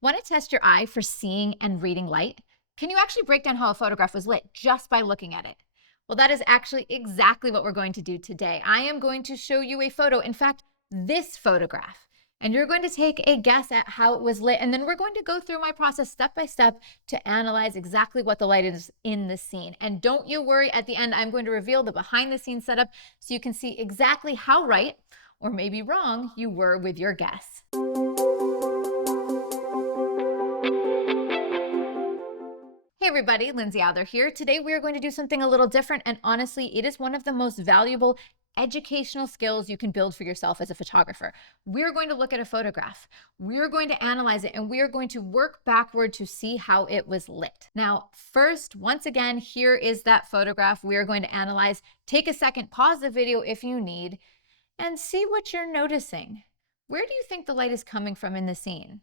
Want to test your eye for seeing and reading light? Can you actually break down how a photograph was lit just by looking at it? Well, that is actually exactly what we're going to do today. I am going to show you a photo, in fact, this photograph, and you're going to take a guess at how it was lit, and then we're going to go through my process step by step to analyze exactly what the light is in the scene. And don't you worry, at the end, I'm going to reveal the behind the scenes setup so you can see exactly how right, or maybe wrong, you were with your guess. Hey everybody, Lindsay Adler here. Today we are going to do something a little different, and honestly, it is one of the most valuable educational skills you can build for yourself as a photographer. We're going to look at a photograph, we're going to analyze it, and we are going to work backward to see how it was lit. Now, first, once again, here is that photograph we are going to analyze. Take a second, pause the video if you need, and see what you're noticing. Where do you think the light is coming from in the scene?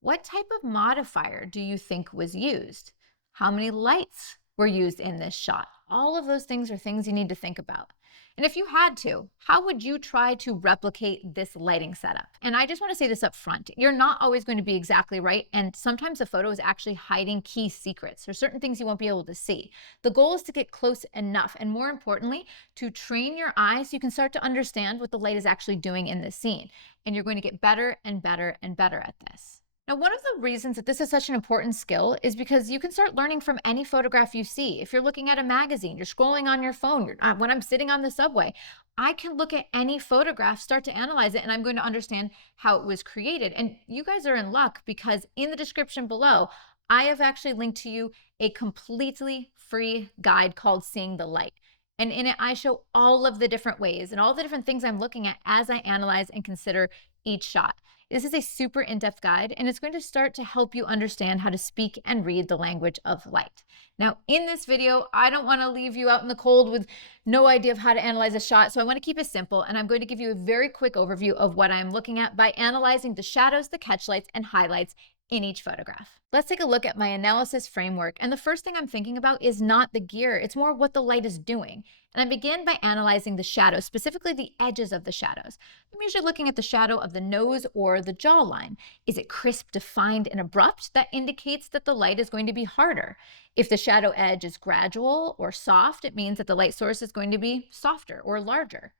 What type of modifier do you think was used? How many lights were used in this shot? All of those things are things you need to think about. And if you had to, how would you try to replicate this lighting setup? And I just want to say this up front. You're not always going to be exactly right, and sometimes the photo is actually hiding key secrets. There's certain things you won't be able to see. The goal is to get close enough, and more importantly, to train your eyes so you can start to understand what the light is actually doing in the scene. And you're going to get better and better and better at this. Now, one of the reasons that this is such an important skill is because you can start learning from any photograph you see. If you're looking at a magazine, you're scrolling on your phone, when I'm sitting on the subway, I can look at any photograph, start to analyze it, and I'm going to understand how it was created. And you guys are in luck because in the description below, I have actually linked to you a completely free guide called Seeing the Light. And in it, I show all of the different ways and all the different things I'm looking at as I analyze and consider each shot. This is a super in-depth guide, and it's going to start to help you understand how to speak and read the language of light. Now, in this video, I don't want to leave you out in the cold with no idea of how to analyze a shot, so I want to keep it simple, and I'm going to give you a very quick overview of what I'm looking at by analyzing the shadows, the catchlights, and highlights in each photograph. Let's take a look at my analysis framework, and the first thing I'm thinking about is not the gear, it's more what the light is doing. And I begin by analyzing the shadows, specifically the edges of the shadows. I'm usually looking at the shadow of the nose or the jawline. Is it crisp, defined, and abrupt? That indicates that the light is going to be harder. If the shadow edge is gradual or soft, it means that the light source is going to be softer or larger.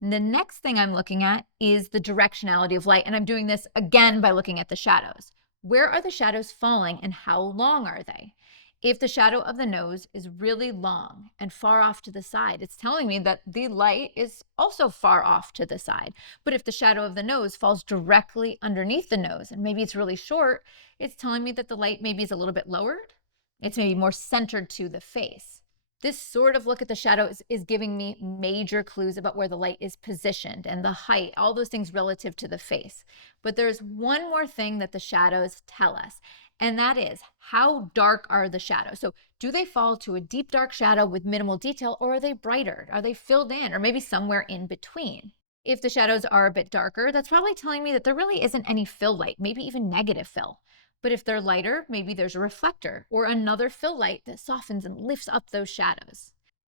The next thing I'm looking at is the directionality of light, and I'm doing this again by looking at the shadows. Where are the shadows falling and how long are they? If the shadow of the nose is really long and far off to the side, it's telling me that the light is also far off to the side. But if the shadow of the nose falls directly underneath the nose and maybe it's really short, it's telling me that the light maybe is a little bit lowered. It's maybe more centered to the face. This sort of look at the shadows is giving me major clues about where the light is positioned and the height, all those things relative to the face. But there's one more thing that the shadows tell us, and that is how dark are the shadows? So do they fall to a deep dark shadow with minimal detail, or are they brighter? Are they filled in, or maybe somewhere in between? If the shadows are a bit darker, that's probably telling me that there really isn't any fill light, maybe even negative fill. But if they're lighter, maybe there's a reflector or another fill light that softens and lifts up those shadows.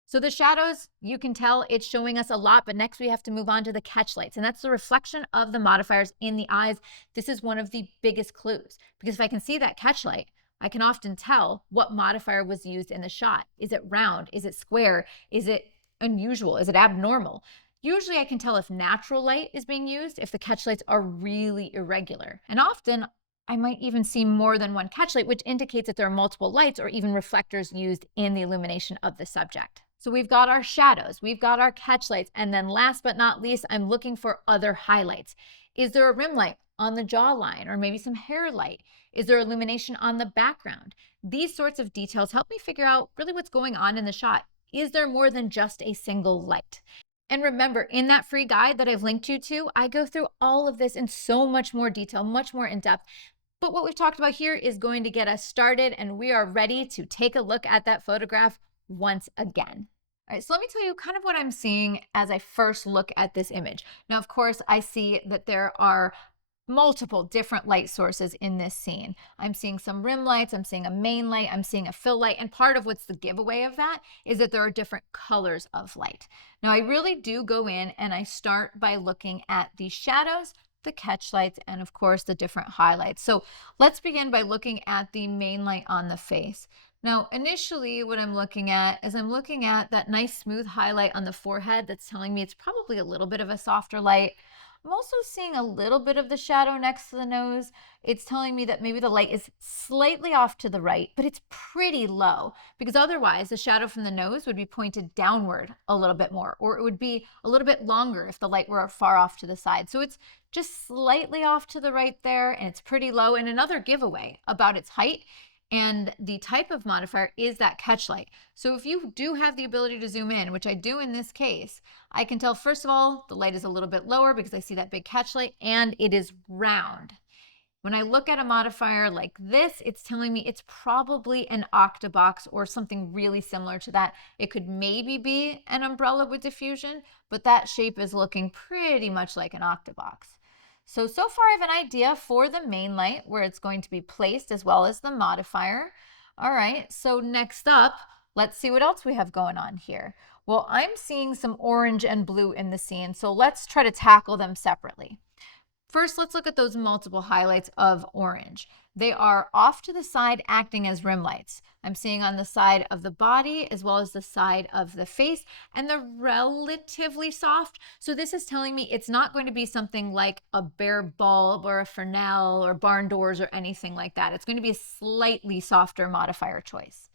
So the shadows, you can tell it's showing us a lot, but next we have to move on to the catchlights, and that's the reflection of the modifiers in the eyes. This is one of the biggest clues, because if I can see that catchlight, I can often tell what modifier was used in the shot. Is it round? Is it square? Is it unusual? Is it abnormal? Usually I can tell if natural light is being used, if the catchlights are really irregular. And often I might even see more than one catchlight, which indicates that there are multiple lights or even reflectors used in the illumination of the subject. So we've got our shadows, we've got our catchlights, and then last but not least, I'm looking for other highlights. Is there a rim light on the jawline or maybe some hair light? Is there illumination on the background? These sorts of details help me figure out really what's going on in the shot. Is there more than just a single light? And remember, in that free guide that I've linked you to, I go through all of this in so much more detail, much more in depth. But what we've talked about here is going to get us started, and we are ready to take a look at that photograph once again. All right, so let me tell you kind of what I'm seeing as I first look at this image. Now, of course, I see that there are multiple different light sources in this scene. I'm seeing some rim lights, I'm seeing a main light, I'm seeing a fill light, and part of what's the giveaway of that is that there are different colors of light. Now, I really do go in and I start by looking at the shadows, the catch lights, and of course the different highlights. So let's begin by looking at the main light on the face. Now, initially what I'm looking at is I'm looking at that nice smooth highlight on the forehead that's telling me it's probably a little bit of a softer light. I'm also seeing a little bit of the shadow next to the nose. It's telling me that maybe the light is slightly off to the right, but it's pretty low, because otherwise the shadow from the nose would be pointed downward a little bit more, or it would be a little bit longer if the light were far off to the side. So it's just slightly off to the right there, and it's pretty low. And another giveaway about its height and the type of modifier is that catch light. So if you do have the ability to zoom in, which I do in this case, I can tell, first of all, the light is a little bit lower because I see that big catch light, and it is round. When I look at a modifier like this, it's telling me it's probably an octabox or something really similar to that. It could maybe be an umbrella with diffusion, but that shape is looking pretty much like an octabox. So far I have an idea for the main light, where it's going to be placed, as well as the modifier. All right, so next up, let's see what else we have going on here. Well, I'm seeing some orange and blue in the scene, so let's try to tackle them separately. First, let's look at those multiple highlights of orange. They are off to the side, acting as rim lights. I'm seeing on the side of the body as well as the side of the face, and they're relatively soft. So this is telling me it's not going to be something like a bare bulb or a Fresnel or barn doors or anything like that. It's going to be a slightly softer modifier choice.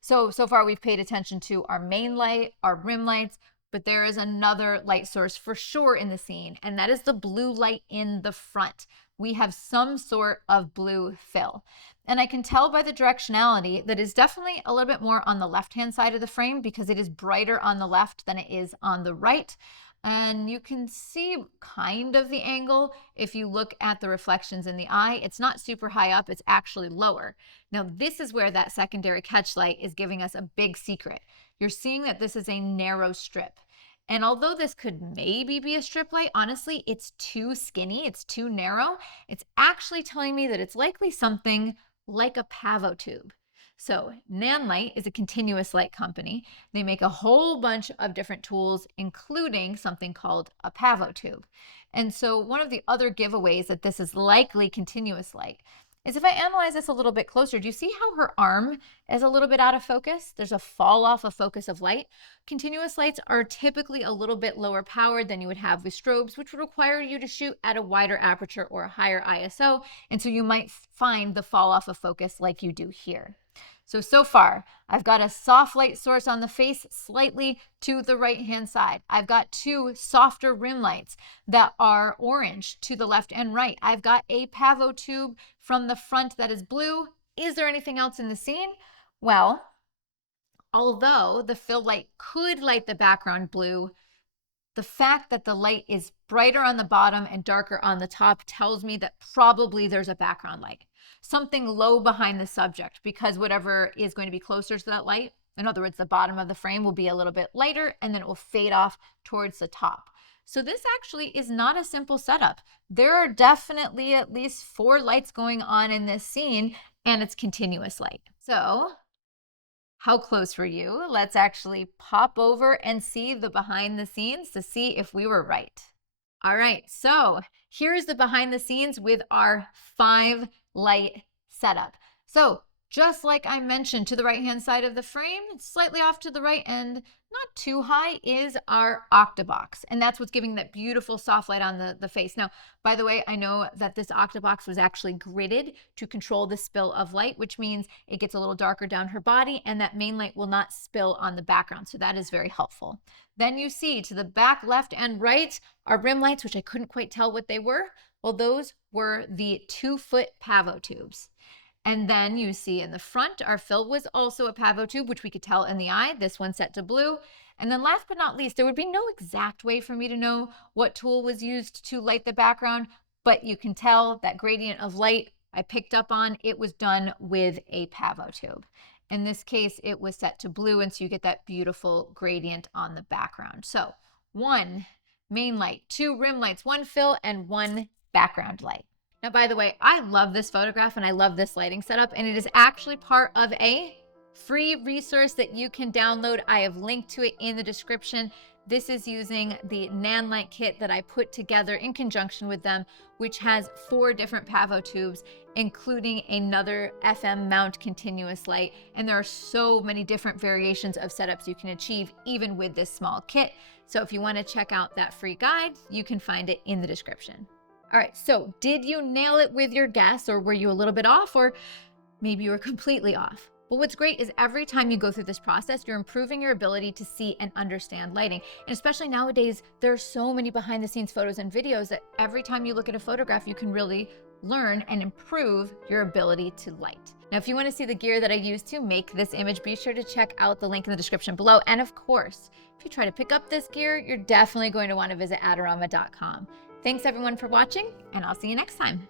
So far we've paid attention to our main light, our rim lights, but there is another light source for sure in the scene, and that is the blue light in the front. We have some sort of blue fill. And I can tell by the directionality that is definitely a little bit more on the left-hand side of the frame, because it is brighter on the left than it is on the right. And you can see kind of the angle if you look at the reflections in the eye. It's not super high up, it's actually lower. Now, this is where that secondary catch light is giving us a big secret. You're seeing that this is a narrow strip. And although this could maybe be a strip light, honestly, it's too skinny, it's too narrow. It's actually telling me that it's likely something like a pavo tube. So Nanlite is a continuous light company. They make a whole bunch of different tools, including something called a pavo tube. And so one of the other giveaways that this is likely continuous light is, if I analyze this a little bit closer, do you see how her arm is a little bit out of focus? There's a fall off of focus of light. Continuous lights are typically a little bit lower powered than you would have with strobes, which would require you to shoot at a wider aperture or a higher ISO. And so you might find the fall off of focus like you do here. So far, I've got a soft light source on the face slightly to the right-hand side. I've got two softer rim lights that are orange to the left and right. I've got a pavo tube from the front that is blue. Is there anything else in the scene? Well, although the fill light could light the background blue, the fact that the light is brighter on the bottom and darker on the top tells me that probably there's a background light, something low behind the subject, because whatever is going to be closer to that light, in other words, the bottom of the frame, will be a little bit lighter, and then it will fade off towards the top. So this actually is not a simple setup. There are definitely at least 4 lights going on in this scene, and it's continuous light. So how close were you? Let's actually pop over and see the behind the scenes to see if we were right. All right, so here's the behind the scenes with our 5 light setup. So just like I mentioned, to the right-hand side of the frame, slightly off to the right and not too high, is our octabox. And that's what's giving that beautiful soft light on the face. Now, by the way, I know that this octabox was actually gridded to control the spill of light, which means it gets a little darker down her body, and that main light will not spill on the background. So that is very helpful. Then you see to the back, left, and right are rim lights, which I couldn't quite tell what they were. Well, those were the 2-foot pavo tubes. And then you see in the front, our fill was also a pavo tube, which we could tell in the eye. This one set to blue. And then last but not least, there would be no exact way for me to know what tool was used to light the background, but you can tell that gradient of light I picked up on, it was done with a pavo tube. In this case, it was set to blue, and so you get that beautiful gradient on the background. So 1 main light, 2 rim lights, 1 fill, and 1 background light. Now, by the way, I love this photograph and I love this lighting setup, and it is actually part of a free resource that you can download. I have linked to it in the description. This is using the Nan light kit that I put together in conjunction with them, which has 4 different pavo tubes, including another FM mount continuous light. And there are so many different variations of setups you can achieve even with this small kit. So if you want to check out that free guide, you can find it in the description. All right, so did you nail it with your guess, or were you a little bit off, or maybe you were completely off? Well, what's great is every time you go through this process, you're improving your ability to see and understand lighting. And especially nowadays, there are so many behind the scenes photos and videos that every time you look at a photograph, you can really learn and improve your ability to light. Now, if you want to see the gear that I use to make this image, be sure to check out the link in the description below. And of course, if you try to pick up this gear, you're definitely going to want to visit Adorama.com. Thanks everyone for watching, and I'll see you next time.